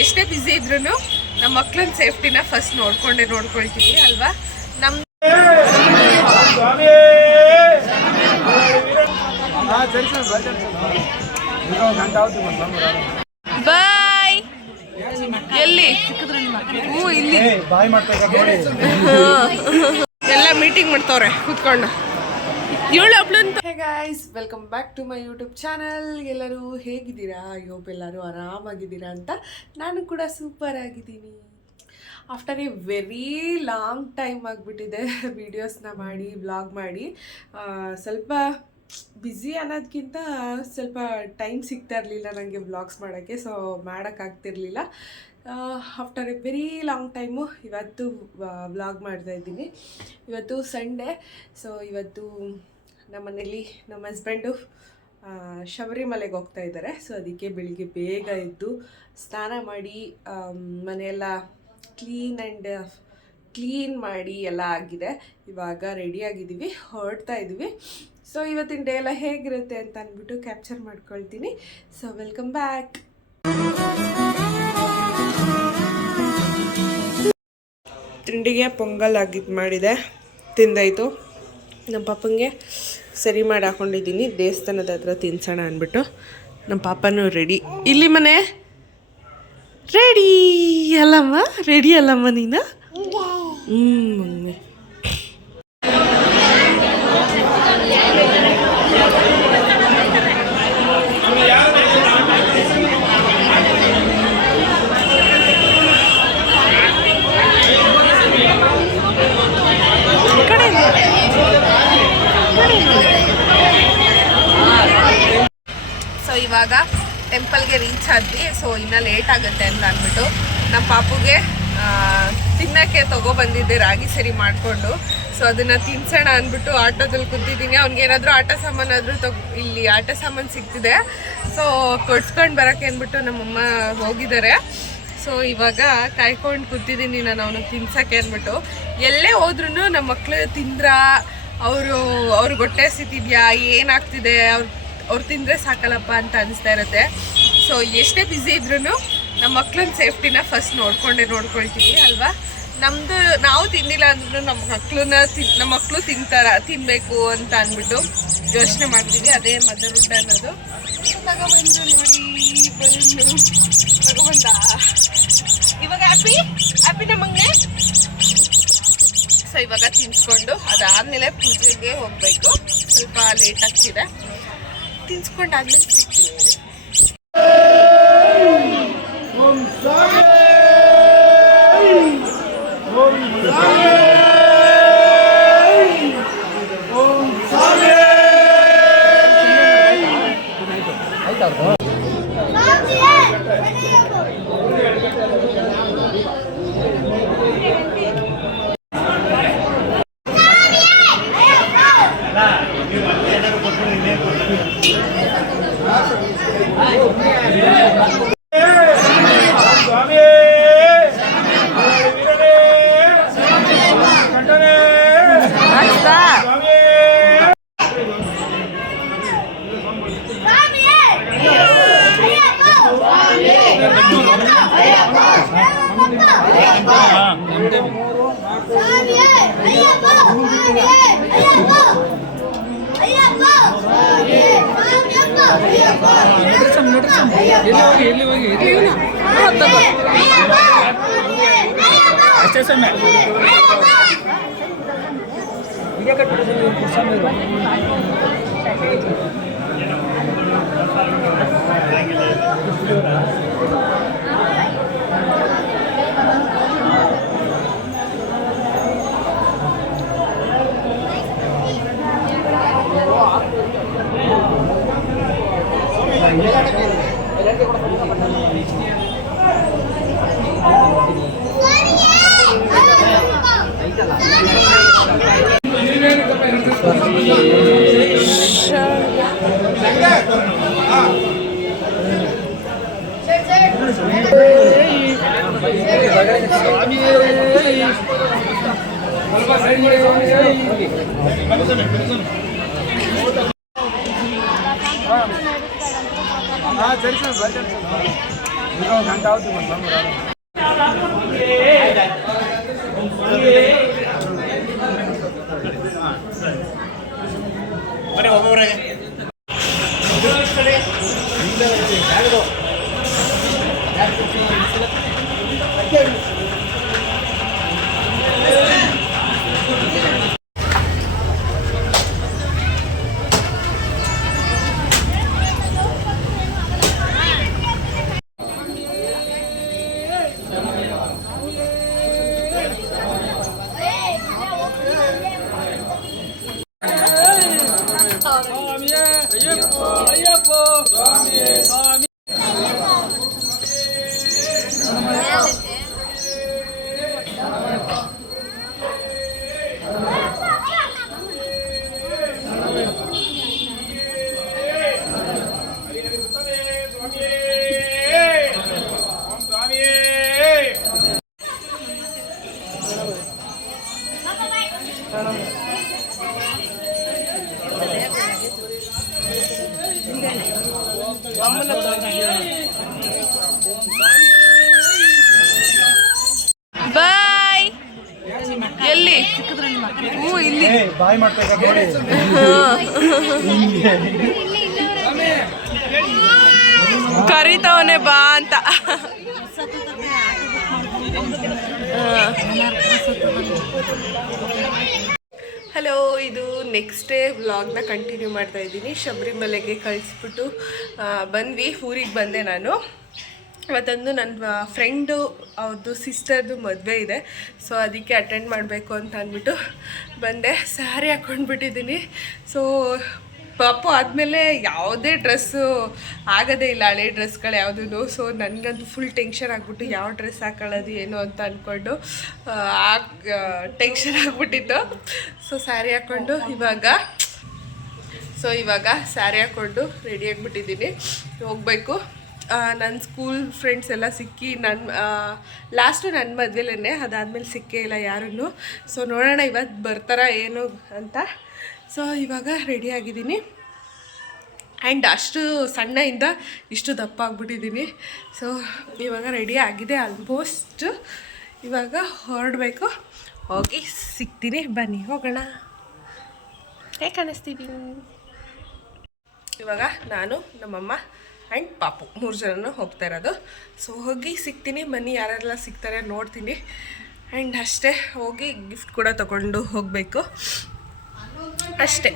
ಎಷ್ಟೇ ಬ್ಯುಸಿ ಇದ್ರೂ ನಮ್ಮ ಮಕ್ಳನ್ನ ಸೇಫ್ಟಿನ ಫಸ್ಟ್ ನೋಡ್ಕೊಳ್ತೀವಿ ಅಲ್ವಾ. ನಮ್ಮ ಬಾಯ್ ಎಲ್ಲಿ ಇಲ್ಲಿ ಎಲ್ಲ ಮೀಟಿಂಗ್ ಮಾಡ್ತವ್ರೆ ಕೂತ್ಕೊಂಡು. Hey guys, welcome back to my YouTube channel. ಎಲ್ಲರೂ ಹೇಗಿದ್ದೀರಾ? ಹೋಪ್ ಎಲ್ಲರೂ ಆರಾಮಾಗಿದ್ದೀರಾ ಅಂತ. ನಾನು ಕೂಡ ಸೂಪರ್ ಆಗಿದ್ದೀನಿ. After a very long time ಆಗಿಬಿಟ್ಟಿದೆ ವೀಡಿಯೋಸ್ನ ಮಾಡಿ ವ್ಲಾಗ್ ಮಾಡಿ. ಸ್ವಲ್ಪ ಬ್ಯುಸಿ ಅನ್ನೋದಕ್ಕಿಂತ ಸ್ವಲ್ಪ ಟೈಮ್ ಸಿಗ್ತಾ ಇರಲಿಲ್ಲ ನನಗೆ ವ್ಲಾಗ್ಸ್ ಮಾಡೋಕ್ಕೆ. ಸೊ ಮಾಡೋಕ್ಕಾಗ್ತಿರ್ಲಿಲ್ಲ. After a very long time ಇವತ್ತು ವ್ಲಾಗ್ ಮಾಡ್ತಾಯಿದ್ದೀನಿ. ಇವತ್ತು ಸಂಡೇ. ಸೊ ಇವತ್ತು ನಮ್ಮ ಮನೇಲಿ ನಮ್ಮ ಹಸ್ಬೆಂಡು ಶಬರಿಮಲೆಗೆ ಹೋಗ್ತಾ ಇದ್ದಾರೆ. ಸೊ ಅದಕ್ಕೆ ಬೆಳಿಗ್ಗೆ ಬೇಗ ಎದ್ದು ಸ್ನಾನ ಮಾಡಿ ಮನೆಯೆಲ್ಲ ಕ್ಲೀನ್ ಮಾಡಿ ಎಲ್ಲ ಆಗಿದೆ. ಇವಾಗ ರೆಡಿಯಾಗಿದ್ದೀವಿ, ಹೊರಡ್ತಾ ಇದ್ದೀವಿ. ಸೊ ಇವತ್ತಿನ ಡೇ ಎಲ್ಲ ಹೇಗಿರುತ್ತೆ ಅಂತ ಅಂದ್ಬಿಟ್ಟು ಕ್ಯಾಪ್ಚರ್ ಮಾಡ್ಕೊಳ್ತೀನಿ. So welcome back. ತಿಂಡಿಗೆ ಪೊಂಗಲ್ ಮಾಡಿದೆ, ತಿಂದಾಯಿತು. ನಮ್ಮ ಪಾಪಂಗೆ ಸರಿ ಮಾಡಿ ಹಾಕೊಂಡಿದ್ದೀನಿ, ದೇವಸ್ಥಾನದ ಹತ್ರ ತಿನ್ಸೋಣ ಅಂದ್ಬಿಟ್ಟು. ನಮ್ಮ ಪಾಪನೂ ರೆಡಿ. ಇಲ್ಲಿ ಮನೆ ರೆಡಿ ಅಲ್ಲಮ್ಮ? ರೆಡಿ ಅಲ್ಲಮ್ಮ ನೀನು? ಮಮ್ಮಿ ಇವಾಗ ಟೆಂಪಲ್ಗೆ ರೀಚ್ ಆದ್ವಿ. ಸೊ ಇನ್ನೂ ಲೇಟ್ ಆಗುತ್ತೆ ಅಂತ ಅಂದ್ಬಿಟ್ಟು ನಮ್ಮ ಪಾಪುಗೆ ತಿನ್ನೋಕ್ಕೆ ತೊಗೊಬಂದಿದ್ದೆ ರಾಗಿ ಸರಿ ಮಾಡಿಕೊಂಡು. ಸೊ ಅದನ್ನು ತಿನ್ಸೋಣ ಅಂದ್ಬಿಟ್ಟು ಆಟೋದಲ್ಲಿ ಕೂತಿದ್ದೀನಿ. ಅವ್ನಿಗೇನಾದರೂ ಆಟ ಸಾಮಾನಾದರೂ ಇಲ್ಲಿ ಆಟ ಸಾಮಾನು ಸಿಗ್ತಿದೆ. ಸೊ ಕೊಡ್ಸ್ಕೊಂಡು ಬರೋಕ್ಕೆ ಅಂದ್ಬಿಟ್ಟು ನಮ್ಮಮ್ಮ ಹೋಗಿದ್ದಾರೆ. ಸೊ ಇವಾಗ ಕಾಯ್ಕೊಂಡು ಕೂತಿದ್ದೀನಿ ನಾನು ಅವನಿಗೆ ತಿನ್ಸೋಕ್ಕೆ ಅಂದ್ಬಿಟ್ಟು. ಎಲ್ಲೇ ಹೋದ್ರೂ ನಮ್ಮ ಮಕ್ಕಳು ತಿಂದ್ರ ಅವ್ರಿಗೆ ಹೊಟ್ಟೆ ಹಸಿತಿದ್ಯಾ, ಏನಾಗ್ತಿದೆ, ಅವ್ರು ತಿಂದರೆ ಸಾಕಲ್ಲಪ್ಪ ಅಂತ ಅನಿಸ್ತಾ ಇರುತ್ತೆ. ಸೊ ಎಷ್ಟೇ ಬ್ಯುಸಿ ಇದ್ರೂ ನಮ್ಮ ಮಕ್ಳನ್ನ ಸೇಫ್ಟಿನ ಫಸ್ಟ್ ನೋಡ್ಕೊಳ್ತೀವಿ ಅಲ್ವಾ. ನಾವು ತಿಂದಿಲ್ಲ ಅಂದ್ರೂ ನಮ್ಮ ಮಕ್ಕಳು ತಿನ್ನಬೇಕು ಅಂತ ಅಂದ್ಬಿಟ್ಟು ಯೋಚನೆ ಮಾಡ್ತೀವಿ. ಅದೇ ಮದರ್ ಅನ್ನೋದು. ತಗೊಬಂದು ನೋಡಿ, ತಗೊಬಂದ. ಇವಾಗ ಹ್ಯಾಪಿ ನಮಗೆ. ಸೊ ಇವಾಗ ತಿನ್ಸ್ಕೊಂಡು ಅದಾದಮೇಲೆ ಪೂಜೆಗೆ ಹೋಗಬೇಕು. ಸ್ವಲ್ಪ ಲೇಟ್ ಆಗ್ತಿದೆ. ತಿನ್ಸ್ಕೊಂಡಾದ್ಮೇಲೆ ಸಿಗ್ತೀವಿ. ಬಾಯ್. ಎಲ್ಲಿ? ಇಲ್ಲಿ ಬಾಯ್ ಮಾಡ್ತಾ ಕರಿತವನೆ ಬಾ ಅಂತ. ಹಲೋ, ಇದು ನೆಕ್ಸ್ಟ್ ಡೇ ವ್ಲಾಗ್ನ ಕಂಟಿನ್ಯೂ ಮಾಡ್ತಾ ಇದ್ದೀನಿ. ಶಬರಿಮಲೆಗೆ ಕಳಿಸ್ಬಿಟ್ಟು ಬಂದ್ವಿ. ಊರಿಗೆ ಬಂದೆ ನಾನು. ಇವತ್ತೊಂದು ನನ್ನ ಫ್ರೆಂಡು ಅವ್ರದ್ದು ಸಿಸ್ಟರ್ದು ಮದುವೆ ಇದೆ, ಸೊ ಅದಕ್ಕೆ ಅಟೆಂಡ್ ಮಾಡಬೇಕು ಅಂತ ಅಂದ್ಬಿಟ್ಟು ಬಂದೆ. ಸ್ಯಾರಿ ಹಾಕ್ಕೊಂಡ್ಬಿಟ್ಟಿದ್ದೀನಿ. ಸೊ ಪಾಪು ಆದಮೇಲೆ ಯಾವುದೇ ಡ್ರೆಸ್ಸು ಆಗೋದೇ ಇಲ್ಲ, ಹಳೆ ಡ್ರೆಸ್ಗಳು ಯಾವುದೂ. ಸೊ ನನಗಂತೂ ಫುಲ್ ಟೆನ್ಷನ್ ಆಗಿಬಿಟ್ಟು ಯಾವ ಡ್ರೆಸ್ ಹಾಕೊಳ್ಳೋದು ಏನು ಅಂತ ಅಂದ್ಕೊಂಡು ಟೆನ್ಷನ್ ಆಗಿಬಿಟ್ಟಿತ್ತು. ಸೊ ಸ್ಯಾರಿ ಹಾಕ್ಕೊಂಡು ಇವಾಗ ಸ್ಯಾರಿ ಹಾಕ್ಕೊಂಡು ರೆಡಿ ಆಗಿಬಿಟ್ಟಿದ್ದೀನಿ, ಹೋಗಬೇಕು. ನನ್ನ ಸ್ಕೂಲ್ ಫ್ರೆಂಡ್ಸ್ ಎಲ್ಲ ಸಿಕ್ಕಿ ಲಾಸ್ಟು ನನ್ನ ಮದುವೆಲೇ, ಅದಾದಮೇಲೆ ಸಿಕ್ಕೇ ಇಲ್ಲ ಯಾರೂ. ಸೊ ನೋಡೋಣ ಇವತ್ತು ಬರ್ತಾರಾ ಏನು ಅಂತ. ಸೊ ಇವಾಗ ರೆಡಿ ಆಗಿದ್ದೀನಿ. ಆ್ಯಂಡ್ ಅಷ್ಟು ಸಣ್ಣಯಿಂದ ಇಷ್ಟು ದಪ್ಪ ಆಗ್ಬಿಟ್ಟಿದ್ದೀನಿ. ಸೊ ಇವಾಗ ರೆಡಿ ಆಗಿದೆ ಆಲ್ಮೋಸ್ಟ್. ಇವಾಗ ಹೊರಡಬೇಕು. ಹೋಗಿ ಸಿಗ್ತೀನಿ, ಬನ್ನಿ ಹೋಗೋಣ. ಹೇಗೆ ಕಾಣಿಸ್ತೀವಿ? ಇವಾಗ ನಾನು, ನಮ್ಮಮ್ಮ ಆ್ಯಂಡ್ ಪಾಪು 3 ಜನನೂ ಹೋಗ್ತಾ ಇರೋದು. ಸೊ ಹೋಗಿ ಸಿಗ್ತೀನಿ, ಬನ್ನಿ ಯಾರೆಲ್ಲ ಸಿಗ್ತಾರೆ ನೋಡ್ತೀನಿ. ಆ್ಯಂಡ್ ಅಷ್ಟೇ, ಹೋಗಿ ಗಿಫ್ಟ್ ಕೂಡ ತೊಗೊಂಡು ಹೋಗಬೇಕು ಅಷ್ಟೇ.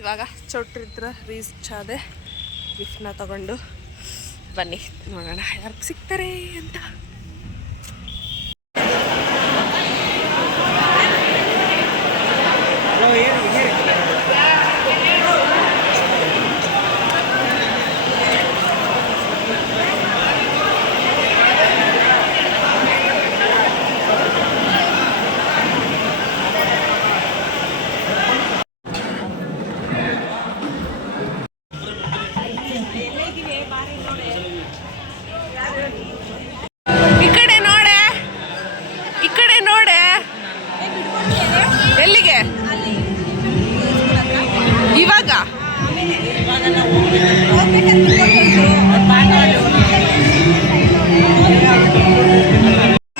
ಇವಾಗ ಚೌಟ್ರಿತ್ರ ರೀಚ್ ಆದೆ, ಗಿಫ್ಟ್ನ ತೊಗೊಂಡು ಬನ್ನಿ ನೋಡೋಣ ಯಾರು ಸಿಗ್ತಾರೆ ಅಂತ. ಎಲ್ಲಿಗೆ? ಇವಾಗ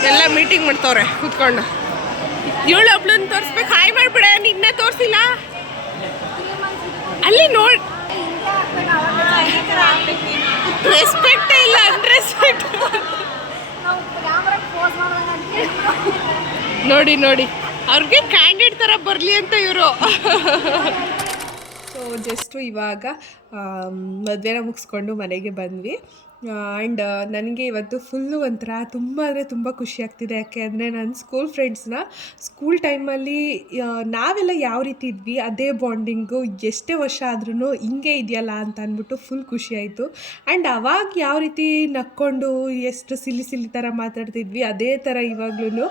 ಎಲ್ಲ ಮೀಟಿಂಗ್ ಮಾಡ್ತವ್ರೆ ಕೂತ್ಕೊಂಡು. ಇವಳು ಒಬ್ಳನ್ನ ತೋರಿಸ್ಬೇಕು. ಹಾಯ್ ಮಾಡ್ಬಿಡ, ನಿನ್ನ ತೋರಿಸಿಲ್ಲ ಅಲ್ಲಿ ನೋಡಿ. ರೆಸ್ಪೆಕ್ಟೇ ಇಲ್ಲ, ಅನ್ರೆಸ್ಪೆಕ್ಟ್. ನೋಡಿ ನೋಡಿ, ಅವ್ರಿಗೆ ಕ್ಯಾಂಡಿಡೇಟ್ ಥರ ಬರಲಿ ಅಂತ ಇವರು. ಸೊ ಜಸ್ಟು ಇವಾಗ ಮದುವೆನ ಮುಗಿಸ್ಕೊಂಡು ಮನೆಗೆ ಬಂದ್ವಿ. ಆ್ಯಂಡ್ ನನಗೆ ಇವತ್ತು ಫುಲ್ಲು ಒಂಥರ ತುಂಬ ಅಂದರೆ ತುಂಬ ಖುಷಿ ಆಗ್ತಿದೆ. ಯಾಕೆ ಅಂದರೆ ನನ್ನ ಸ್ಕೂಲ್ ಫ್ರೆಂಡ್ಸ್ನ ಸ್ಕೂಲ್ ಟೈಮಲ್ಲಿ ನಾವೆಲ್ಲ ಯಾವ ರೀತಿ ಇದ್ವಿ ಅದೇ ಬಾಂಡಿಂಗು ಎಷ್ಟೇ ವರ್ಷ ಆದ್ರೂ ಹಿಂಗೆ ಇದೆಯಲ್ಲ ಅಂತ ಅಂದ್ಬಿಟ್ಟು ಫುಲ್ ಖುಷಿ ಆಯಿತು. ಆ್ಯಂಡ್ ಅವಾಗ ಯಾವ ರೀತಿ ನಕ್ಕೊಂಡು ಎಷ್ಟು ಸಿಲಿ ಥರ ಮಾತಾಡ್ತಿದ್ವಿ ಅದೇ ಥರ ಇವಾಗ್ಲೂ.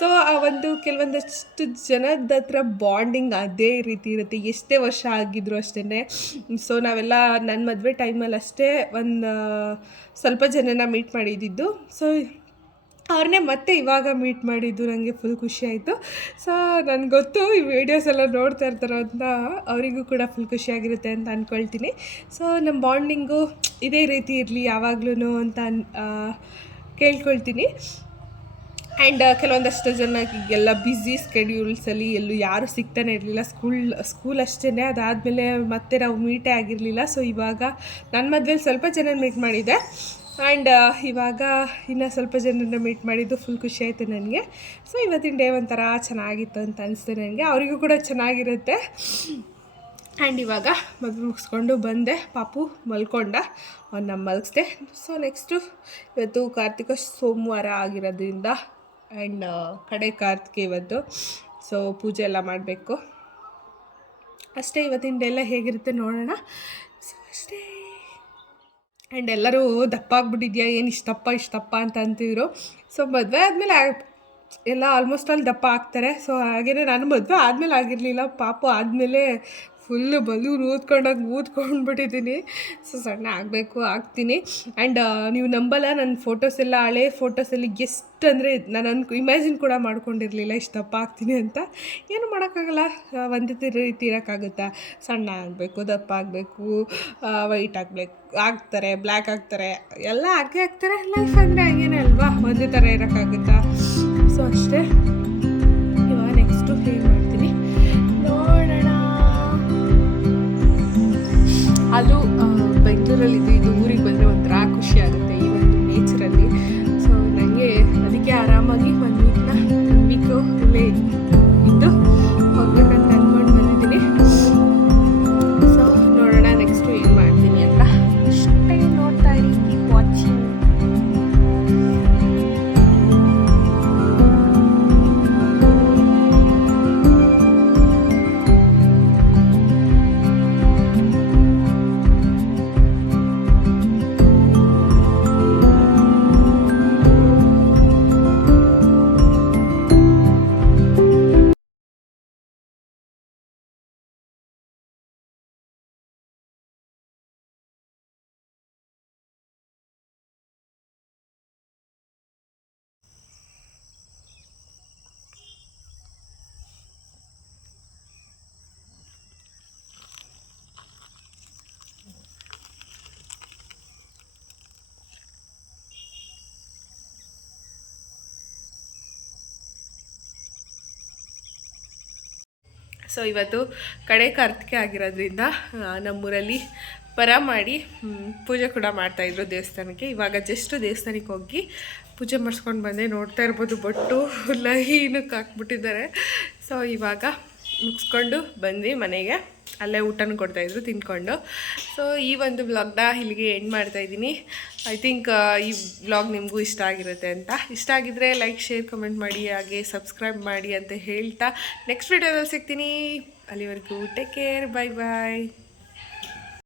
ಸೊ ಆ ಒಂದು ಕೆಲವೊಂದಷ್ಟು ಜನದ ಹತ್ರ ಬಾಂಡಿಂಗ್ ಅದೇ ರೀತಿ ಇರುತ್ತೆ, ಎಷ್ಟೇ ವರ್ಷ ಆಗಿದ್ರು ಅಷ್ಟೇ. ಸೊ ನಾವೆಲ್ಲ ನನ್ನ ಮದುವೆ ಟೈಮಲ್ಲಿ ಅಷ್ಟೇ ಒಂದು ಸ್ವಲ್ಪ ಜನನ ಮೀಟ್ ಮಾಡಿದ್ದಿದ್ದು. ಸೊ ಅವ್ರನ್ನೇ ಮತ್ತೆ ಇವಾಗ ಮೀಟ್ ಮಾಡಿದ್ದು ನನಗೆ ಫುಲ್ ಖುಷಿ ಆಯಿತು. ಸೊ ನನಗೆ ಗೊತ್ತು ಈ ವಿಡಿಯೋಸ್ ಎಲ್ಲ ನೋಡ್ತಾ ಇರ್ತಾರೋ ಅಂತ ಅವರಿಗೂ ಕೂಡ ಫುಲ್ ಖುಷಿಯಾಗಿರುತ್ತೆ ಅಂತ ಅಂದ್ಕೊಳ್ತೀನಿ. ಸೊ ನಮ್ಮ ಬಾಂಡಿಂಗು ಇದೇ ರೀತಿ ಇರಲಿ ಯಾವಾಗ್ಲೂ ಅಂತ ಕೇಳ್ಕೊಳ್ತೀನಿ. ಆ್ಯಂಡ್ ಕೆಲವೊಂದಷ್ಟು ಜನ ಎಲ್ಲ ಬ್ಯುಸಿ ಸ್ಕೆಡ್ಯೂಲ್ಸಲ್ಲಿ ಎಲ್ಲೂ ಯಾರೂ ಸಿಗ್ತಾನೆ ಇರಲಿಲ್ಲ. ಸ್ಕೂಲ್ ಅಷ್ಟೇ, ಅದಾದಮೇಲೆ ಮತ್ತೆ ನಾವು ಮೀಟೇ ಆಗಿರಲಿಲ್ಲ. ಸೊ ಇವಾಗ ನನ್ನ ಮದುವೆಲಿ ಸ್ವಲ್ಪ ಜನ ಮೀಟ್ ಮಾಡಿದ್ದೆ, ಆ್ಯಂಡ್ ಇವಾಗ ಇನ್ನೂ ಸ್ವಲ್ಪ ಜನರನ್ನ ಮೀಟ್ ಮಾಡಿದ್ದು ಫುಲ್ ಖುಷಿ ಆಯಿತು ನನಗೆ. ಸೊ ಇವತ್ತಿನ ಡೇ ಒಂಥರ ಚೆನ್ನಾಗಿತ್ತು ಅಂತ ಅನಿಸ್ತು ನನಗೆ, ಅವರಿಗೂ ಕೂಡ ಚೆನ್ನಾಗಿರುತ್ತೆ. ಆ್ಯಂಡ್ ಇವಾಗ ಮದುವೆ ಮುಗಿಸ್ಕೊಂಡು ಬಂದೆ, ಪಾಪು ಮಲ್ಕೊಂಡ, ಅವನ್ನ ಮಲಗಿಸ್ದೆ. ಸೊ ನೆಕ್ಸ್ಟು ಇವತ್ತು ಕಾರ್ತಿಕ ಸೋಮವಾರ ಆಗಿರೋದ್ರಿಂದ ಆ್ಯಂಡ್ ಕಡೆ ಕಾರ್ತಿಕೆ ಇವತ್ತು, ಸೊ ಪೂಜೆ ಎಲ್ಲ ಮಾಡಬೇಕು ಅಷ್ಟೇ. ಇವತ್ತಿನ ಡೇ ಎಲ್ಲ ಹೇಗಿರುತ್ತೆ ನೋಡೋಣ. ಸೊ ಅಷ್ಟೇ. ಆ್ಯಂಡ್ ಎಲ್ಲರೂ ದಪ್ಪ ಆಗ್ಬಿಟ್ಟಿದ್ಯಾ, ಏನು ಇಷ್ಟಪ್ಪ ಅಂತ ಅಂತಿದ್ರು. ಸೊ ಮದುವೆ ಆದಮೇಲೆ ಎಲ್ಲ ಆಲ್ಮೋಸ್ಟ್ ಆಲ್ ದಪ್ಪ ಆಗ್ತಾರೆ. ಸೊ ಹಾಗೆಯೇ ನಾನು ಮದುವೆ ಆದಮೇಲೆ ಆಗಿರಲಿಲ್ಲ, ಪಾಪು ಆದಮೇಲೆ ಫುಲ್ಲು ಬಲೂನ್ ಊದ್ಕೊಂಡ್ಬಿಟ್ಟಿದ್ದೀನಿ. ಸೊ ಸಣ್ಣ ಆಗ್ತೀನಿ. ಆ್ಯಂಡ್ ನೀವು ನಂಬಲ್ಲ, ನನ್ನ ಫೋಟೋಸ್ ಎಲ್ಲ ಹಳೆ ಫೋಟೋಸಲ್ಲಿ ಎಷ್ಟು ಅಂದರೆ ನಾನು ಇಮ್ಯಾಜಿನ್ ಕೂಡ ಮಾಡ್ಕೊಂಡಿರಲಿಲ್ಲ ಇಷ್ಟು ದಪ್ಪ ಆಗ್ತೀನಿ ಅಂತ. ಏನು ಮಾಡೋಕ್ಕಾಗಲ್ಲ, ಒಂದೇ ರೀತಿ ಇರೋಕ್ಕಾಗುತ್ತಾ? ಸಣ್ಣ ಆಗಬೇಕು, ದಪ್ಪ ಆಗಬೇಕು, ವೈಟ್ ಆಗ್ತಾರೆ, ಬ್ಲ್ಯಾಕ್ ಆಗ್ತಾರೆ, ಎಲ್ಲ ಆಗ್ತಾರೆ. ಲೈಫ್ ಅಂದರೆ ಹಂಗೇನೆ ಅಲ್ವಾ, ಒಂದೇ ಥರ ಇರೋಕ್ಕಾಗುತ್ತಾ? ಸೊ ಅಷ್ಟೇ. ಇವಾಗ ನೆಕ್ಸ್ಟು ಏನು ಮಾಡ್ತೀನಿ ನೋಡೋಣ. ಅದು ಬೆಂಗಳೂರಲ್ಲಿ ಇದು ಊರಿಗೆ ಬಂದರೆ ಒಂಥರ ಖುಷಿ ಆಗುತ್ತೆ ಈ ಒಂದು ನೇಚರಲ್ಲಿ. ಸೊ ನನಗೆ ಅದಕ್ಕೆ ಆರಾಮಾಗಿ ಒಂದು ವೀಕು ಇಲ್ಲೇ ಇದ್ದು ಹೋಗ್ಬೇಕಂತ ಅಂದ್ಕೊಂಡು ಬಂದಿದ್ದೀನಿ. ಸೊ ನೋಡೋಣ ನೆಕ್ಸ್ಟು ಏನು ಮಾಡ್ತೀನಿ ಅಂತ. ಅಷ್ಟೇ, ನೋಡ್ತಾ ಇರಿ, ಕೀಪ್ ವಾಚಿಂಗ್. ಸೊ ಇವತ್ತು ಕಡೆ ಕಾರ್ತಿಕೆ ಆಗಿರೋದ್ರಿಂದ ನಮ್ಮೂರಲ್ಲಿ ಪರ ಮಾಡಿ ಪೂಜೆ ಕೂಡ ಮಾಡ್ತಾಯಿದ್ರು ದೇವಸ್ಥಾನಕ್ಕೆ. ಇವಾಗ ಜಸ್ಟ್ ದೇವಸ್ಥಾನಕ್ಕೆ ಹೋಗಿ ಪೂಜೆ ಮಾಡಿಸ್ಕೊಂಡು ಬಂದೆ. ನೋಡ್ತಾ ಇರ್ಬೋದು, ಬೊಟ್ಟು ಲೈನಕ್ಕೆ ಹಾಕ್ಬಿಟ್ಟಿದ್ದಾರೆ. ಸೊ ಇವಾಗ ಮುಗಿಸ್ಕೊಂಡು ಬಂದ್ವಿ ಮನೆಗೆ. ಅಲ್ಲೇ ಊಟನೂ ಕೊಡ್ತಾಯಿದ್ರು ತಿಂದ್ಕೊಂಡು. ಸೊ ಈ ಒಂದು ವ್ಲಾಗ್ನ ಇಲ್ಲಿಗೆ ಎಂಡ್ ಮಾಡ್ತಾಯಿದ್ದೀನಿ. ಐ ಥಿಂಕ್ ಈ ವ್ಲಾಗ್ ನಿಮಗೂ ಇಷ್ಟ ಆಗಿರುತ್ತೆ ಅಂತ. ಇಷ್ಟ ಆಗಿದ್ದರೆ ಲೈಕ್, ಶೇರ್, ಕಮೆಂಟ್ ಮಾಡಿ, ಹಾಗೆ ಸಬ್ಸ್ಕ್ರೈಬ್ ಮಾಡಿ ಅಂತ ಹೇಳ್ತಾ ನೆಕ್ಸ್ಟ್ ವಿಡಿಯೋದಲ್ಲಿ ಸಿಗ್ತೀನಿ. ಅಲ್ಲಿವರೆಗೂ ಟೇಕ್ ಕೇರ್, ಬಾಯ್ ಬಾಯ್.